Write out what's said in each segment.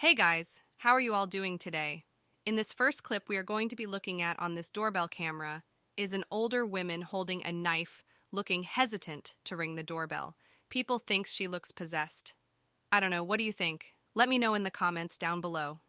Hey guys, how are you all doing today? In this first clip we are going to be looking at on this doorbell camera is an older woman holding a knife, looking hesitant to ring the doorbell. People think she looks possessed. I don't know, what do you think? Let me know in the comments down below.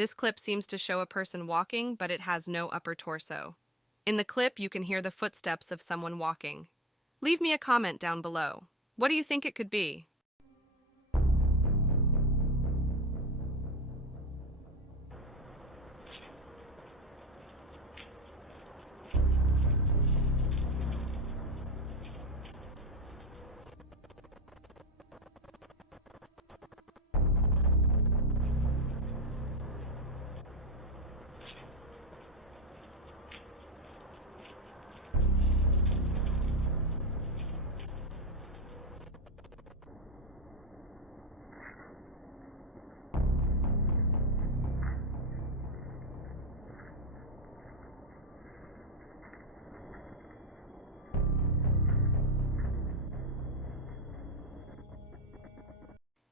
This clip seems to show a person walking, but it has no upper torso. In the clip, you can hear the footsteps of someone walking. Leave me a comment down below. What do you think it could be?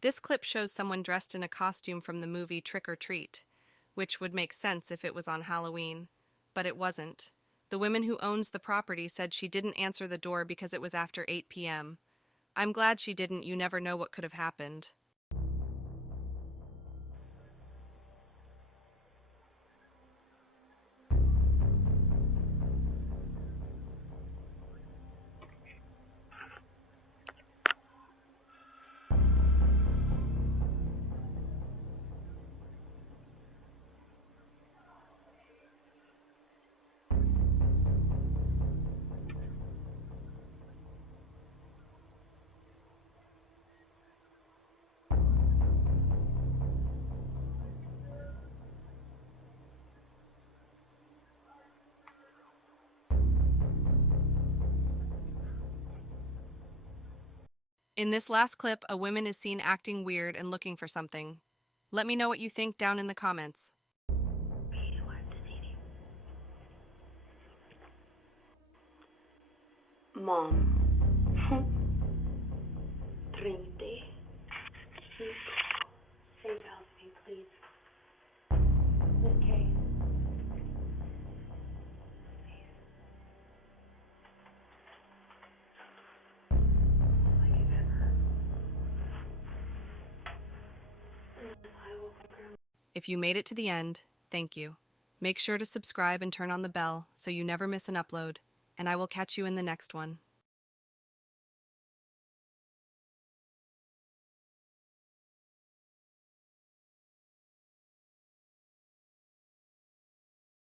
This clip shows someone dressed in a costume from the movie Trick or Treat, which would make sense if it was on Halloween, but it wasn't. The woman who owns the property said she didn't answer the door because it was after 8 p.m. I'm glad she didn't, you never know what could have happened. In this last clip, a woman is seen acting weird and looking for something. Let me know what you think down in the comments. Mom. 35. Safe house me, please. Miss K. If you made it to the end, thank you. Make sure to subscribe and turn on the bell so you never miss an upload, and I will catch you in the next one.